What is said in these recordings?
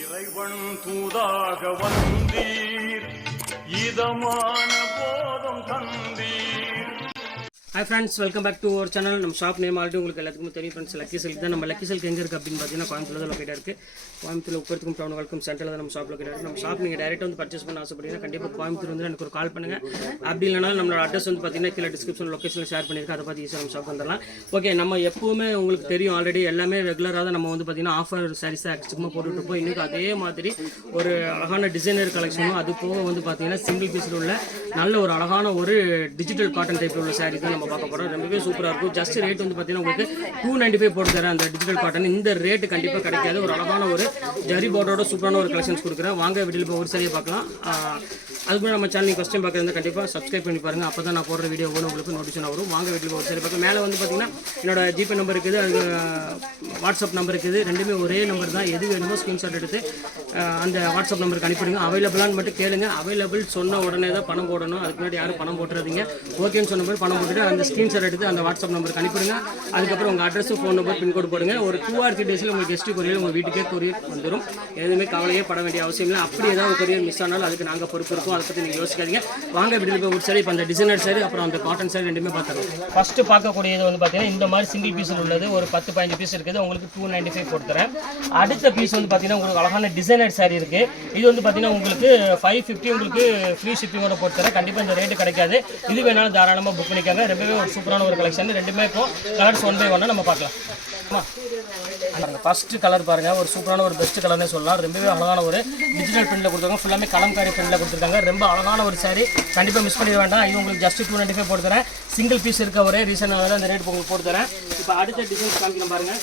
இறைவன் தூதாக வந்தீர். இதமான போதம் தந்தீர் hi friends welcome back to ஒரு சேனல் நம்ம ஷாப் நேம் ஆல்ரெடி உங்களுக்கு எல்லாத்துக்குமே தெரியும் ஃப்ரெண்ட்ஸ் லக்கி சில்க் தான். நம்ம லக்கி சில்க் எங்கே இருக்குது அப்படின்னு பார்த்தீங்கன்னா கோயம்புத்தூர் தான் லொக்கேட் இருக்குது கோயம்புத்தூர் உப்பரத்துக்கும் டவுன் வெல்கம் சென்டரில் தான் நம்ம ஷாப் லொக்கேட் இருக்குது நம்ம ஷாப் நீங்கள் டேரெக்டாக வந்து பர்ச்சேஸ் பண்ண ஆசைப்பட்டீங்கன்னா கண்டிப்பாக கோயம்புத்தூர் வந்து எனக்கு ஒரு கால் பண்ணுங்கள் அப்படி இல்லைனா நம்மளோட அட்ரஸ் வந்து பார்த்தீங்கன்னா கீழே டிஸ்கிரிப்ஷன் லொக்கேஷனில் ஷேர் பண்ணியிருக்கேன். அதை பார்த்து ஈஸியாக நம்ம ஷாப் வந்துடலாம். ஓகே நம்ம எப்போவுமே உங்களுக்கு தெரியும் ஆல்ரெடி எல்லாமே ரெகுலராக தான் நம்ம வந்து பார்த்தீங்கன்னா ஆஃபர் சாரீஸ் அக்ஸ்டமாக போட்டுட்டு இருப்போம். இன்றைக்கி அதே மாதிரி ஒரு அழகான டிசைனர் கலெக்ஷனும் அது போக வந்து பார்த்தீங்கன்னா சிங்கிள் பீஸில் உள்ள நல்ல ஒரு அழகான ஒரு டிஜிட்டல் காட்டன் டைப்பில் உள்ள சாரீஸ் தான் நம்ம பார்க்க போகிறோம் ரொம்பவே சூப்பராக இருக்கும். ஜஸ்ட் ரேட் வந்து பார்த்தீங்கன்னா உங்களுக்கு டூ நைன்டி ஃபைவ் போட்டு தரேன் அந்த டிஜிட்டல் காட்டன் இந்த ரேட்டு கண்டிப்பாக கிடைக்காது. ஒரு அழகான ஒரு ஜரி போர்டோட சூப்பரான ஒரு கலெக்ஷன்ஸ் கொடுக்குறேன். வாங்க வீட்டில் போய் ஒரு சரியாக பார்க்கலாம். அதுக்கு நம்ம சேனல் ஃபஸ்ட் டைம் பார்க்குறது கண்டிப்பாக சப்ஸ்கிரைப் பண்ணி பாருங்கள் அப்போ தான் நான் போடுற வீடியோ ஒன்று உங்களுக்கு நோட்டிஃபிகேஷன் வரும். வாங்க வீட்டுக்கு ஒரு சரி பக்கம் மேலே வந்து பார்த்தீங்கன்னா என்னோட ஜிபே நம்பர் இருக்குது அது வாட்ஸ்அப் நம்பர் இருக்குது. ரெண்டுமே ஒரே நம்பர் தான். எது வேணுமோ ஸ்க்ரீன்ஷாட் எடுத்து அந்த வாட்ஸ்அப் நம்பருக்கு அனுப்பிடுங்க. அவைலபிளான்னு மட்டும் கேளுங்க. அவைலபிள் சொன்ன உடனே தான் பணம் போடணும். அதுக்கு முன்னாடி யாரும் பணம் போட்டுறாதீங்க. ஓகேன்னு சொன்ன மாதிரி பணம் போட்டுட்டு அந்த ஸ்க்ரீன்ஷாட் எடுத்து அந்த வாட்ஸ்அப் நம்பருக்கு அனுப்பிடுங்க. அதுக்கப்புறம் உங்கள் அட்ரஸும் ஃபோன் நம்பர் பின்கோடு போடுங்க. ஒரு டூ ஆர் த்ரீ டேஸில் உங்களுக்கு கெஸ்ட் கொரியர் உங்கள் வீட்டுக்கே கொரியர் வந்துடும் எதுவுமே கவலையே பட வேண்டிய அவசியம் இல்லை. அப்படி ஏதாவது கொரியர் மிஸ் ஆனாலும் அதுக்கு நாங்கள் பொறுப்பு இருக்கோம். அதை பற்றி நீங்கள் யோசிக்காதீங்க. வாங்க வீட்டில் போய் ஒரு சரி இப்போ அந்த டிசைனர் சரி அப்புறம் அந்த காட்டன் சரி ரெண்டுமே பார்த்துருவோம் ஃபஸ்ட்டு பார்க்கக்கூடியது வந்து பார்த்தீங்கன்னா இந்த மாதிரி சிங்கிள் பீஸில் உள்ளது ஒரு பத்து பதினஞ்சு பீஸ் இருக்குது. உங்களுக்கு டூ நைன்டி ஃபைவ் கொடுத்துறேன். அடுத்த பீஸ் வந்து பார்த்தீங்கன்னா உங்களுக்கு அழகான டிசைனர் சாரி இருக்குது இது வந்து பார்த்தீங்கன்னா உங்களுக்கு ஃபைவ் ஃபிஃப்டி உங்களுக்கு ஃப்ரீ ஷிப்பிங்கோட போட்டு கொடுத்துறேன். கண்டிப்பாக இந்த ரேட்டு கிடைக்காது. இது வேணாலும் தாராளமாக புக் பண்ணிக்காங்க. ரொம்பவே ஒரு சூப்பரான ஒரு கலெக்ஷன் ரெண்டுமே இப்போ கலர்ஸ் ஒன் பை ஒன்னாக நம்ம பார்க்கலாம். ஃபர்ஸ்ட் கலர் பாருங்க. ஒரு சூப்பரான ஒரு பெஸ்ட் கலர்னே சொல்லலாம். ரொம்பவே அழகான ஒரு டிஜிட்டல் பிரிண்ட்ல கொடுத்துருக்காங்க. ஃபுல்லாமே கலம்காரி பிரிண்ட்ல கொடுத்துருக்காங்க. ரொம்ப அழகான ஒரு சாரி கண்டிப்பாக மிஸ் பண்ணிட வேண்டாம். இது உங்களுக்கு ஜஸ்ட் டூ நைன்டி ஃபைவ் போட்டு தரேன். சிங்கிள் பீஸ் இருக்க ஒரே ரீசனாக தான் அந்த ரேட் உங்களுக்கு போட்டு தரேன். இப்போ அடுத்த டிசைன்ஸ் காமிக்கணும் பாருங்கள்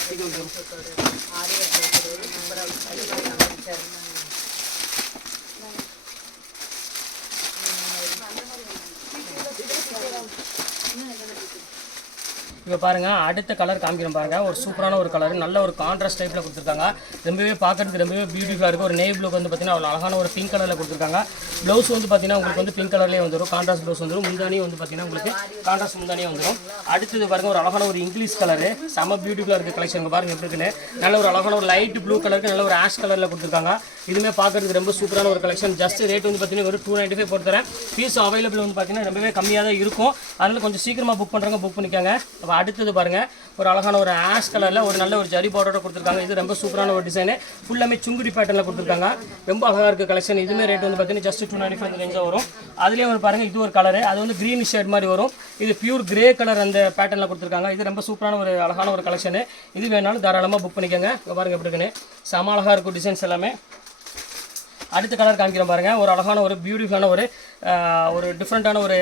இப்போ பாருங்கள் அடுத்த கலர் காமிக்கிறேன் பாருங்கள் ஒரு சூப்பரான ஒரு கலர் நல்ல ஒரு கான்ட்ராஸ்ட் டைப்பில் கொடுத்துருக்காங்க. ரொம்பவே பார்க்குறதுக்கு ரொம்பவே பியூட்டிஃபுல்லாக இருக்கும் ஒரு நெய் ப்ளூக்கு வந்து பார்த்தீங்கன்னா அவ்வளோ அழகான ஒரு பிங்க் கலரில் கொடுத்துருக்காங்க. ப்ளவுஸ் வந்து பார்த்தீங்கன்னா உங்களுக்கு வந்து பிங்க் கலர்லேயே வந்துடும் கான்ட்ராஸ்ட் ப்ளவுஸ் வந்துடும் முந்தானே வந்து பார்த்தீங்கன்னா உங்களுக்கு கான்ட்ராஸ்ட் முந்தானே வந்துடும் அடுத்தது பாருங்கள் ஒரு அழகான ஒரு இங்கிலீஷ் கலரு செம்ம பியூட்டிஃபுல்லாக இருக்குது கலெக்ஷன் பாருங்கள் எப்படி இருக்குன்னு. நல்ல ஒரு அழகான ஒரு லைட் ப்ளூ கலருக்கு நல்ல ஒரு ஆஷ் கலரில் கொடுத்துருக்காங்க. இதுவுமே பார்க்குறதுக்கு ரொம்ப சூப்பரான ஒரு கலெக்ஷன் ஜஸ்ட் ரேட் வந்து பார்த்தீங்கன்னா ஒரு டூ நைன்ட்டி ஃபைவ் போட்டு தரேன் பீஸ் அவைலபிள் வந்து பார்த்தீங்கன்னா ரொம்பவே கம்மியாக தான் இருக்கும். அதனால் கொஞ்சம் சீக்கிரமாக புக் பண்ணுறவங்க புக் பண்ணிக்கோங்க. அப்போ அடுத்தது பாருங்கள் ஒரு அழகான ஒரு ஆஷ் கலரில் ஒரு நல்ல ஒரு ஜரி பார்டரோட கொடுத்துருக்காங்க. இது ரொம்ப சூப்பரான ஒரு டிசைனு ஃபுல்லாமே சுங்குடி பேட்டர்னில் கொடுத்துருக்காங்க. ரொம்ப அழகாக இருக்குது கலெக்ஷன் இதுவுமே ரேட் வந்து பார்த்தீங்கன்னா ஜஸ்ட் டூ நைன்டி ஃபைவ் ரேஞ்சாக வரும். அதுலேயே ஒரு பாருங்கள் இது ஒரு கலரு அது வந்து க்ரீன் ஷேட் மாதிரி வரும். இது பியூர் கிரே கலர் அந்த பேட்டர்னில் கொடுத்துருக்காங்க. இது ரொம்ப சூப்பரான ஒரு அழகான ஒரு கலெக்ஷனு இது வேணாலும் தாராளமாக புக் பண்ணிக்கோங்க. பாருங்கள் எப்படி இருக்குன்னு. செம அழகாக இருக்கும் டிசைன்ஸ் எல்லாமே. அடுத்த கலர் காமிக்கிறேன் பாருங்க. ஒரு அழகான ஒரு பியூட்டிஃபுல்லான ஒரு ஒரு டிஃப்ரெண்ட்டான ஒரு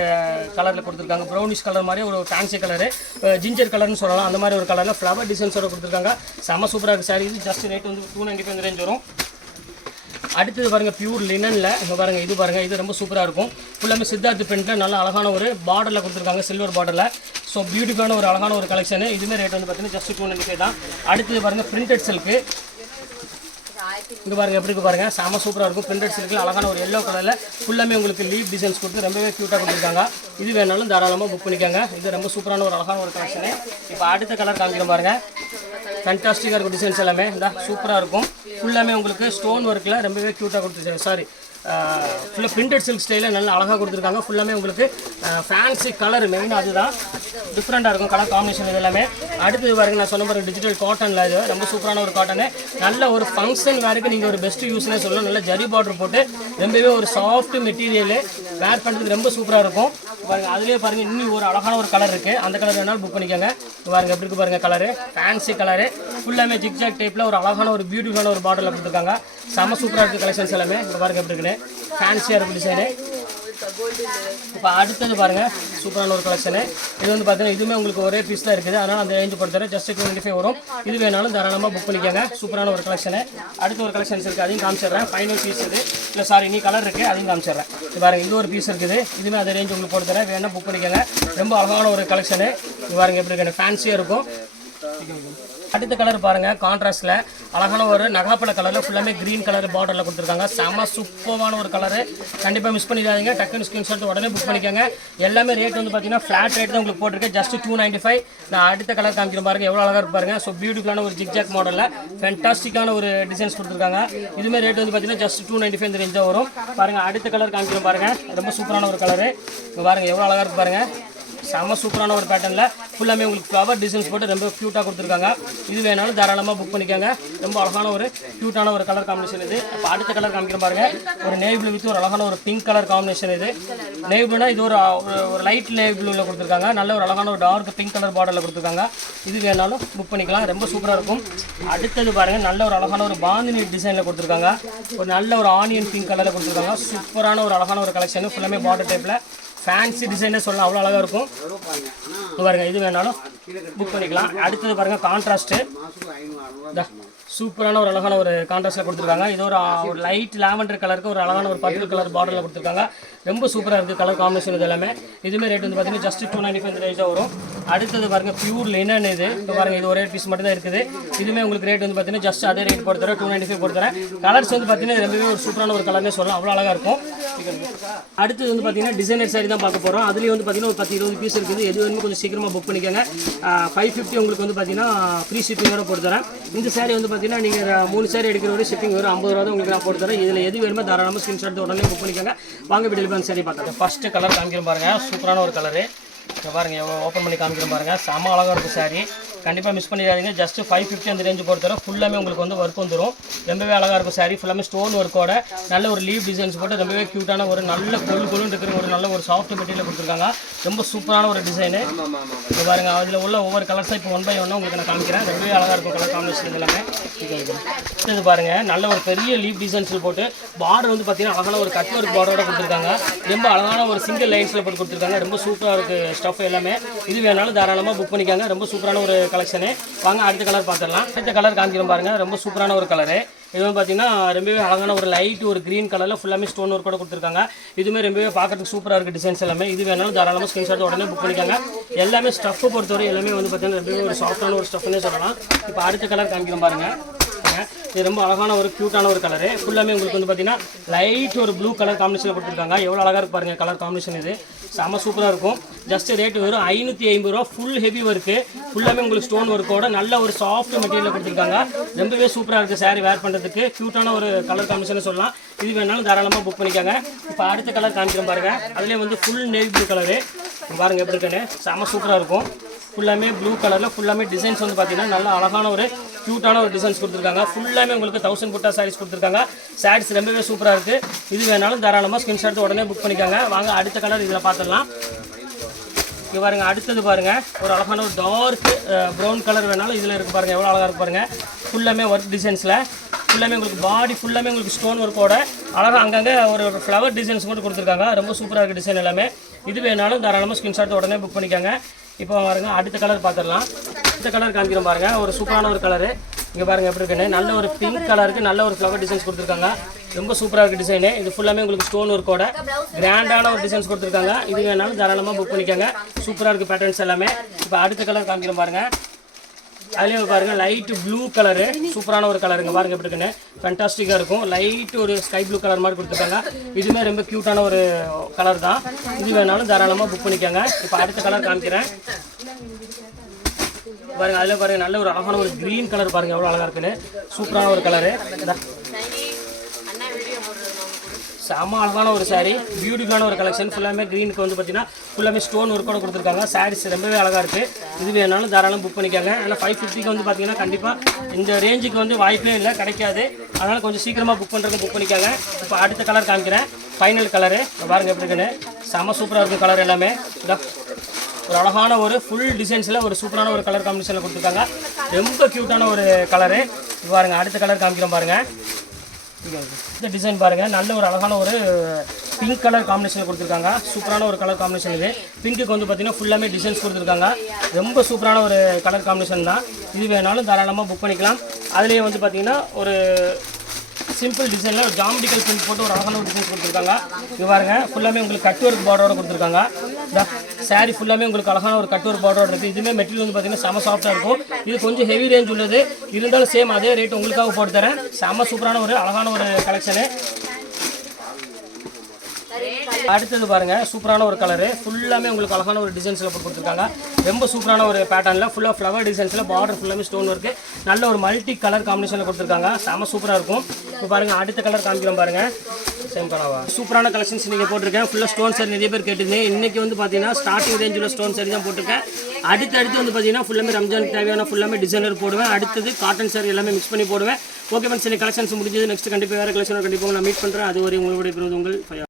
கலரில் கொடுத்துருக்காங்க. ப்ரௌனிஷ் கலர் மாதிரி ஒரு ஃபேன்சி கலரு ஜிஞ்சர் கலர்னு சொல்லலாம். அந்த மாதிரி ஒரு கலரில் ஃப்ளவர் டிசைன்ஸோட கொடுத்துருக்காங்க. செம சூப்பராக இருக்குது சாரி இது ஜஸ்ட் ரேட் வந்து டூ நைன்டி ஃபைவ் ரேஞ்ச் வரும். அடுத்தது பாருங்க பியூர் லினனில் இங்கே பாருங்க இது பாருங்க. இது ரொம்ப சூப்பராக இருக்கும். ஃபுல்லாமே சித்தார்த் பிரிண்ட்டில் நல்ல அழகான ஒரு பார்டரில் கொடுத்துருக்காங்க சில்வர் பார்டரில் ஸோ பியூட்டிஃபுல்லான ஒரு அழகான ஒரு கலெக்ஷன் இதுவுமே ரேட் வந்து பார்த்தீங்கன்னா ஜஸ்ட் டூ நைன்டி ஃபைவ் தான். அடுத்தது பாருங்கள் பிரிண்டட் சில்க்கு இங்க பாருங்க எப்படி இருக்கு பாருங்க. செம சூப்பராக இருக்கும். பிரிண்டட் சில்கில் அழகான ஒரு எல்லோ கலரில் ஃபுல்லாமே உங்களுக்கு லீவ் டிசைன்ஸ் கொடுத்து ரொம்பவே க்யூட்டாக கொடுத்துருக்காங்க. இது வேணாலும் தாராளமாக புக் பண்ணிக்கோங்க. இது ரொம்ப சூப்பரான ஒரு அழகான ஒரு கலெக்ஷனு இப்போ அடுத்த கலர் காமிக்கிறோம் பாருங்க. ஃபேன்டாஸ்டிக்காக இருக்கும் டிசைன்ஸ் எல்லாமே. இந்த சூப்பராக இருக்கும். ஃபுல்லாமே உங்களுக்கு ஸ்டோன் ஒர்க்கில் ரொம்பவே க்யூட்டாக கொடுத்துருக்காங்க. சாரி ஃபுல்லாக பிரிண்டட் சில்க் ஸ்டைலில் நல்லா அழகாக கொடுத்துருக்காங்க. ஃபுல்லாமே உங்களுக்கு ஃபேன்சி கலர் மெயின் அதுதான். டிஃப்ரெண்ட்டாக இருக்கும் கலர் காம்பினேஷன் இது எல்லாமே அடுத்தது பாருங்க நான் சொன்ன பாருங்க டிஜிட்டல் காட்டனில் இது. ரொம்ப சூப்பரான ஒரு காட்டனு நல்ல ஒரு ஃபங்க்ஷன் வேறுக்கு நீங்கள் ஒரு பெஸ்ட் யூஸ்னே சொல்லலாம் நல்ல ஜரி பார்டர் போட்டு ரொம்பவே ஒரு சாஃப்ட் மெட்டீரியலு வேர் பண்ணுறது ரொம்ப சூப்பராக இருக்கும். பாருங்கள் அதுலேயே பாருங்கள் இன்னும் ஒரு அழகான ஒரு கலர் இருக்குது அந்த கலர் வேணாலும் புக் பண்ணிக்கோங்க. பாருங்கள் எப்படி இருக்கு பாருங்க கலரு ஃபேன்சி கலரு ஃபுல்லாமே ஜிக்ஜாக் டைப்பில் ஒரு அழகான ஒரு பியூட்டிஃபுல்லான ஒரு பாட்டில் கொடுத்துருக்காங்க. செம சூப்பராக இருக்குது கலெக்ஷன்ஸ் எல்லாமே. இங்கே பாருங்க எப்படி இருக்குன்னு ஃபேன்சியாக இருக்கும் டிசைனு இப்போ அடுத்தது பாருங்க சூப்பரான ஒரு கலெக்ஷனு இது வந்து பார்த்தீங்கன்னா இதுவுமே உங்களுக்கு ஒரே பீஸ் தான் இருக்குது. அதனால் அந்த ரேஞ்சு பொறுத்தவரை ஜஸ்ட் டுவெண்ட்டி ஃபைவ் வரும். இது வேணாலும் தாராளமாக புக் பண்ணிக்கோங்க. சூப்பரான ஒரு கலெக்ஷனு அடுத்த ஒரு கலெக்ஷன்ஸ் இருக்குது அதையும் காமிச்சிடுறேன். ஃபைனல் பீஸ் இது. இல்லை சாரி நீ கலர் இருக்குது அதையும் காமிச்சிடுறேன். இது பாருங்கள் இது ஒரு பீஸ் இருக்குது. இதுவுமே அந்த ரேஞ்சு உங்களுக்கு போட்டு தரேன் வேணால் புக் பண்ணிக்கோங்க. ரொம்ப அழகான ஒரு கலெக்ஷனு இது பாருங்க எப்படி இருக்கு ஃபேன்சியாக இருக்கும். அடுத்த கலர் பாருங்க கான்ட்ராஸ்ட்ல அழகான ஒரு நகாப்பழ கலர்ல ஃபுல்லாமே கிரீன் கலர் பார்டர்ல கொடுத்துருக்காங்க. செம சூப்பரான ஒரு கலரு கண்டிப்பா மிஸ் பண்ணிடாதீங்க. டக்குன்னு ஸ்கிரீன்ஷாட் உடனே புக் பண்ணிக்கோங்க. எல்லாமே ரேட் வந்து பாத்தீங்கன்னா ஃபிளாட் ரேட் தான் உங்களுக்கு போட்டிருக்கேன் ஜஸ்ட் டூ நைன்டி ஃபைவ் நான் அடுத்த கலர் காமிக்கிற பாருங்க எவ்வளோ அழகா இருப்பாருங்க ஸோ பியூட்டிஃபுல்லான ஒரு ஜிக்ஜாக் மாடல்ல ஃபென்டாஸ்டிக்கான ஒரு டிசைன்ஸ் கொடுத்துருக்காங்க. இதுமே ரேட் வந்து பாத்தீங்கன்னா ஜஸ்ட் டூ நைன்டி ஃபைவ் இந்த ரேஞ்சாக வரும். பாருங்க அடுத்த கலர் காமிக்கிறேன் பாருங்க. ரொம்ப சூப்பரான ஒரு கலரு பாருங்க எவ்வளோ அழகா இருக்கு பாருங்கள் செம்ம சூப்பரான ஒரு பேட்டர்னில் ஃபுல்லாமே உங்களுக்கு ஃப்ளவர் டிசைன்ஸ் போட்டு ரொம்ப க்யூட்டாக கொடுத்துருக்காங்க. இது வேணாலும் தாராளமாக புக் பண்ணிக்கோங்க. ரொம்ப அழகான ஒரு க்யூட்டான ஒரு கலர் காம்பினேஷன் இது. இப்போ அடுத்த கலர் காமிக்கிற பாருங்க. ஒரு நேவி ப்ளூ வித் ஒரு அழகான ஒரு பிங்க் கலர் காம்பினேஷன் இது. நேவி ப்ளூனா இது ஒரு ஒரு- லைட் நேவி ப்ளூவில் கொடுத்துருக்காங்க. நல்ல ஒரு அழகான ஒரு டார்க் பிங்க் கலர் பார்டரில் கொடுத்துருக்காங்க. இது வேணாலும் புக் பண்ணிக்கலாம். ரொம்ப சூப்பராக இருக்கும். அடுத்தது பாருங்கள் நல்ல ஒரு அழகான ஒரு பாந்தினி டிசைனில் கொடுத்துருக்காங்க. ஒரு நல்ல ஒரு ஆனியன் பிங்க் கலரில் கொடுத்துருக்காங்க. சூப்பரான ஒரு அழகான ஒரு கலெக்ஷன் ஃபுல்லாமே பார்டர் டைப்பில் ஃபேன்சி டிசைனே சொல்லலாம். அவ்வளோ அழகாக இருக்கும். பாருங்கள் பாருங்க இது வேணாலும் புக் பண்ணிக்கலாம். அடுத்தது பாருங்கள் கான்ட்ராஸ்ட்டு சூப்பரான ஒரு அழகான ஒரு கான்ட்ராஸ்ட்டில் கொடுத்துருக்காங்க. இது ஒரு ஒரு லைட் லாவெண்டர் கலருக்கு ஒரு அழகான ஒரு பர்பிள் கலர் பார்டரில் கொடுத்துருக்காங்க. ரொம்ப சூப்பராக இருக்குது கலர் காம்பினேஷன் இது எல்லாமே இதுமாரி ரேட் வந்து பார்த்தீங்கன்னா ஜஸ்ட் டூ நைன்டி ஃபைவ் ரேஞ்சாக வரும். அடுத்தது பாருங்க பியூர் லினன் இது. இப்போ பாருங்க இது ஒரே பீஸ் மட்டும் தான் இருக்குது. இதுவுமே உங்களுக்கு ரேட் வந்து பார்த்தீங்கன்னா ஜஸ்ட் அதே ரேட் போட்டு தரேன் டூ நைன்டி ஃபைவ் போட்டு தரேன் கலர்ஸ் வந்து பார்த்தீங்கன்னா ரொம்பவே ஒரு சூப்பரான ஒரு கலர்னே சொல்லலாம். அவ்வளோ அழகாக இருக்கும். அடுத்தது வந்து பார்த்தீங்கன்னா டிசைனர் சாரி தான் பார்க்க போகிறோம் அதுலேயும் வந்து பார்த்தீங்கன்னா ஒரு பத்து இருபது பீஸ் இருக்குது. எது வேணுமோ கொஞ்சம் சீக்கிரமாக புக் பண்ணிக்கோங்க. ஃபைவ் ஃபிஃப்டி உங்களுக்கு வந்து பார்த்தீங்கன்னா ஃப்ரீ ஷிப்பிங்கோட போட்டு தரேன் இந்த சாரி வந்து பார்த்தீங்கன்னா நீங்கள் மூணு சாரி எடுக்கிற வரை ஷிப்பிங் வரும் ஐம்பது ரூபா தான் உங்களுக்கு நான் போட்டு தரேன் இதில் எது வேணுமோ தாராளமாக ஸ்கிரீன்ஷாட் உடனே புக் பண்ணிக்கோங்க. வாங்க வீட்டில் சாரி பார்க்கலாம். ஃபஸ்ட்டு கலர் காமிக்கிறேன் பாருங்க. சூப்பரான ஒரு கலரு இங்க பாருங்க ஓப்பன் பண்ணி காமிக்கிறேன் பாருங்க. செம அழகாக இருக்கும் சாரி கண்டிப்பாக மிஸ் பண்ணிடாதீங்க. ஜஸ்ட் ஃபைவ் ஃபிஃப்டி அந்த ரேஞ்சு பொறுத்தவரை ஃபுல்லாமே உங்களுக்கு வந்து ஒர்க் வந்துடும் ரொம்பவே அழகாக இருக்கும் சாரி ஃபுல்லாமே ஸ்டோன் ஒர்க்கோட நல்ல ஒரு லீவ் டிசைன்ஸ் போட்டு ரொம்பவே க்யூட்டான ஒரு நல்ல கொழு கொழுன்னு இருக்கிற ஒரு நல்ல ஒரு சாஃப்ட் மெட்டீரியல் கொடுத்துருக்காங்க. ரொம்ப சூப்பரான ஒரு டிசைனு இப்போ பாருங்க அதில் உள்ள ஒவ்வொரு கலர்ஸாக இப்போ ஒன் பை ஒன்னாக உங்களுக்கு நான் காமிக்கிறேன். ரொம்பவே அழகாக இருக்கும் கலர் காம்பினேஷன் எல்லாமே. இது இது. இது பாருங்க நல்ல ஒரு பெரிய லீவ் டிசைன்ஸ் போட்டு பார்டர் வந்து பார்த்தீங்கன்னா அழகான ஒரு கட் ஒர்க் பார்டரோட கொடுத்துருக்காங்க. ரொம்ப அழகான ஒரு சிங்கிள் லைன்ஸில் போட்டு கொடுத்துருக்காங்க. ரொம்ப சூப்பராக இருக்குது ஸ்டஃப் எல்லாமே. இது வேணாலும் தாராளமாக புக் பண்ணிக்காங்க. ரொம்ப சூப்பரான ஒரு கலெக்ஷனு வாங்க அடுத்த கலர் பார்த்துடலாம். அடுத்த கலர் காமிக்கிறோம் பாருங்கள் ரொம்ப சூப்பரான ஒரு கலரு இது வந்து பார்த்தீங்கன்னா ரொம்பவே அழகான ஒரு லைட் ஒரு க்ரீன் கலரில் ஃபுல்லாமே ஸ்டோன் ஒர்க் கூட கொடுத்துருக்காங்க. இதுவுமே ரொம்பவே பார்க்கறதுக்கு சூப்பராக இருக்குது டிசைன்ஸ் எல்லாமே. இது வேணாலும் தாராளமாக ஸ்கிரீன்ஷாட் உடனே புக் பண்ணிக்காங்க. எல்லாமே ஸ்டஃப் பொறுத்தவரை எல்லாமே வந்து பார்த்தீங்கன்னா ரொம்பவே ஒரு சாஃப்டான ஒரு ஸ்டஃப்னே சொல்லலாம். இப்போ அடுத்த கலர் காமிக்கிறோம் பாருங்கள் இது ரொம்ப அழகான ஒரு க்யூட்டான ஒரு கலரு ஃபுல்லாமே உங்களுக்கு வந்து பார்த்தீங்கன்னா லைட் ஒரு ப்ளூ கலர் காம்பினேஷனில் கொடுத்துருக்காங்க. எவ்வளோ அழகாக இருக்கு பாருங்கள் கலர் காம்பினேஷன் இது. செம சூப்பராக இருக்கும். ஜஸ்ட் ரேட் வெறும் ஐநூற்றி ஐம்பது ரூபா. ஃபுல் ஹெவி ஒர்க்கு ஃபுல்லாமே உங்களுக்கு ஸ்டோன் ஒர்க்கோட நல்ல ஒரு சாஃப்ட் மெட்டீரியல் கொடுத்துருக்காங்க. ரொம்பவே சூப்பராக இருக்குது saree வேர் பண்ணுறதுக்கு க்யூட்டான ஒரு கலர் காம்பினேஷன் சொல்லலாம். இது வேணாலும் தாராளமாக புக் பண்ணிக்காங்க. இப்போ அடுத்த கலர் காமிக்கிறோம் பாருங்கள் அதுலேயே வந்து ஃபுல் நேவி ப்ளூ கலரு பாருங்கள் எப்படி இருக்குன்னு. செம சூப்பராக இருக்கும். ஃபுல்லாமே ப்ளூ கலரில் ஃபுல்லாமே டிசைன்ஸ் வந்து பார்த்தீங்கன்னா நல்ல அழகான ஒரு க்யூட்டான ஒரு டிசைன்ஸ் கொடுத்துருக்காங்க. ஃபுல்லாமே உங்களுக்கு தௌசண்ட் புட்டா சாரீஸ் கொடுத்துருக்காங்க. சாரீஸ் ரொம்பவே சூப்பராக இருக்குது இது வேணாலும் தாராளமாக ஸ்கிரீன்ஷாட் உடனே புக் பண்ணிக்காங்க. வாங்க அடுத்த கலர் இதில் பார்த்துடலாம். இங்கே பாருங்க அடுத்தது பாருங்க. ஒரு அழகான ஒரு டார்க் ப்ரௌன் கலர் வேணாலும் இதில் இருக்கு பாருங்க. எவ்வளோ அழகாக இருக்கு பாருங்க. ஃபுல்லாமே ஒர்க் டிசைன்ஸில் ஃபுல்லாமே உங்களுக்கு பாடி ஃபுல்லாமே உங்களுக்கு ஸ்டோன் ஒர்க்கோட அழகாக அங்கங்கே ஒரு ஃப்ளவர் டிசைன்ஸ் மட்டும் கொடுத்துருக்காங்க. ரொம்ப சூப்பராக இருக்குது டிசைன் எல்லாமே. இது வேணாலும் தாராளமாக ஸ்கிரீன்ஷாட் உடனே புக் பண்ணிக்கோங்க. இப்போ பாருங்கள் அடுத்த கலர் பார்த்துடலாம். அடுத்த கலர் காமிக்கிறோம் பாருங்கள் ஒரு சூப்பரான ஒரு கலரு இங்கே பாருங்க எப்படி இருக்குன்னு. நல்ல ஒரு பிங்க் கலருக்கு நல்ல ஒரு ஃப்ளவர் டிசைன்ஸ் கொடுத்துருக்காங்க. ரொம்ப சூப்பராக இருக்குது டிசைனு இது ஃபுல்லாமே உங்களுக்கு ஸ்டோன் ஒர்க்கோட கிராண்டான ஒரு டிசைன்ஸ் கொடுத்துருக்காங்க. இது வேணாலும் தாராளமாக புக் பண்ணிக்கோங்க. சூப்பராக இருக்குது பேட்டர்ன்ஸ் எல்லாமே. இப்போ அடுத்த கலர் காமிக்கிறோம் பாருங்கள் அதுலேயே பாருங்க லைட் ப்ளூ கலரு சூப்பரான ஒரு கலருங்க பாருங்க எப்படி இருக்குன்னு. ஃபேண்டாஸ்டிக்காக இருக்கும். லைட் ஒரு ஸ்கை ப்ளூ கலர் மாதிரி கொடுத்துருக்காங்க. இதுவுமே ரொம்ப க்யூட்டான ஒரு கலர் தான். இது வேணாலும் தாராளமாக புக் பண்ணிக்கோங்க. இப்போ அடுத்த கலர் காமிக்கிறேன். பாருங்க அதில் பாருங்க நல்ல ஒரு அழகான ஒரு க்ரீன் கலர் பாருங்க எவ்வளோ அழகாக இருக்குன்னு. சூப்பரான ஒரு கலரு செம அழகான ஒரு சாரீ பியூட்டிஃபுல்லான ஒரு கலெக்ஷன் ஃபுல்லாமே க்ரீனுக்கு வந்து பார்த்தீங்கன்னா ஃபுல்லாமே ஸ்டோன் ஒர்க்கோட கொடுத்துருக்காங்க. சாரீஸ் ரொம்பவே அழகாக இருக்குது இது வேணாலும் தாராளம் புக் பண்ணிக்காங்க. ஆனால் ஃபைவ் ஃபிஃப்டிக்கு வந்து பார்த்தீங்கன்னா கண்டிப்பாக இந்த ரேஞ்சுக்கு வந்து வாய்ப்பே இல்லை கிடைக்காது. அதனால் கொஞ்சம் சீக்கிரமாக புக் பண்ணுறதுக்கு புக் பண்ணிக்காங்க. இப்போ அடுத்த கலர் காமிக்கிறேன். ஃபைனல் கலரு பாருங்கள் எப்படி இருக்குன்னு. செம சூப்பராக இருக்கும் கலர் எல்லாமே. ஒரு அழகான ஒரு ஃபுல் டிசைன்ஸில் ஒரு சூப்பரான ஒரு கலர் காம்பினேஷனில் கொடுத்துருக்காங்க. ரொம்ப க்யூட்டான ஒரு கலரு பாருங்கள் அடுத்த கலர் காமிக்கிறோம் பாருங்கள் இந்த டிசைன் பாருங்கள் நல்ல ஒரு அழகான ஒரு பிங்க் கலர் காம்பினேஷன் கொடுத்துருக்காங்க. சூப்பரான ஒரு கலர் காம்பினேஷன் இது. பிங்க்குக்கு வந்து பார்த்தீங்கன்னா ஃபுல்லாமே டிசைன்ஸ் கொடுத்துருக்காங்க. ரொம்ப சூப்பரான ஒரு கலர் காம்பினேஷன் தான். இது வேணாலும் தாராளமாக புக் பண்ணிக்கலாம். அதுலேயே வந்து பார்த்தீங்கன்னா ஒரு சிம்பிள் டிசைனில் ஒரு ஜாமெட்ரிக்கல் பிரிண்ட் போட்டு ஒரு அழகான ஒரு டிசைன்ஸ் கொடுத்துருக்காங்க. இது பாருங்கள் ஃபுல்லாமே உங்களுக்கு கட் ஒர்க் பார்டரோட கொடுத்துருக்காங்க. சாரி ஃபுல்லாமே உங்களுக்கு அழகான ஒரு கட்டூர் பார்டரோட இருக்குது இதுவுமே மெட்டீரியல் வந்து பார்த்தீங்கன்னா செம சாஃப்டாக இருக்கும் இது கொஞ்சம் ஹெவி ரேஞ்ச் உள்ளது இருந்தாலும் சேம் அதே ரேட் உங்களுக்காக போட்டு தரேன் செம சூப்பரான ஒரு அழகான ஒரு கலெக்ஷனு அடுத்தது பாருங்க சூப்பரான ஒரு கலரு ஃபுல்லாமே உங்களுக்கு அழகான ஒரு டிசைன்ஸில் போட்டு கொடுத்துருக்காங்க ரொம்ப சூப்பரான ஒரு பேட்டர்னில் ஃபுல்லாக ஃப்ளவர் டிசைன்ஸில் பார்டர் ஃபுல்லாமே ஸ்டோன் ஒர்க்கு நல்ல ஒரு மல்டி கலர் காம்பினேஷனில் கொடுத்துருக்காங்க செம சூப்பராக இருக்கும் இப்போ பாருங்கள் அடுத்த கலர் காமிக்கிறோம் பாருங்கள் சேம் கலவா சூப்பரான கலெக்ஷன்ஸ் நீங்கள் போட்டிருக்கேன். ஃபுல்லாக ஸ்டோன் சாரி நிறைய பேர் கேட்டிருந்தேன் இன்னைக்கு வந்து பார்த்தீங்கன்னா ஸ்டார்டிங் ரேஞ்சில் ஸ்டோன் சாரி தான் போட்டிருக்கேன். அடுத்து அடுத்து வந்து பார்த்தீங்கன்னா ஃபுல்லாமே ரம்ஜானுக்கு தேவையான ஃபுல்லாமே டிசைனர் போடுவேன். அடுத்தது காட்டன் சாரி எல்லாமே மிக்ஸ் பண்ணி போடுவேன். ஓகே ஃப்ரெண்ட்ஸ் கலெக்ஷன்ஸ் முடிஞ்சது. நெக்ஸ்ட் கண்டிப்பாக வேறு கலெக்ஷன் கண்டிப்பாக நான் மீட் பண்ணுறேன் அது வரை உங்களுடைய உங்கள்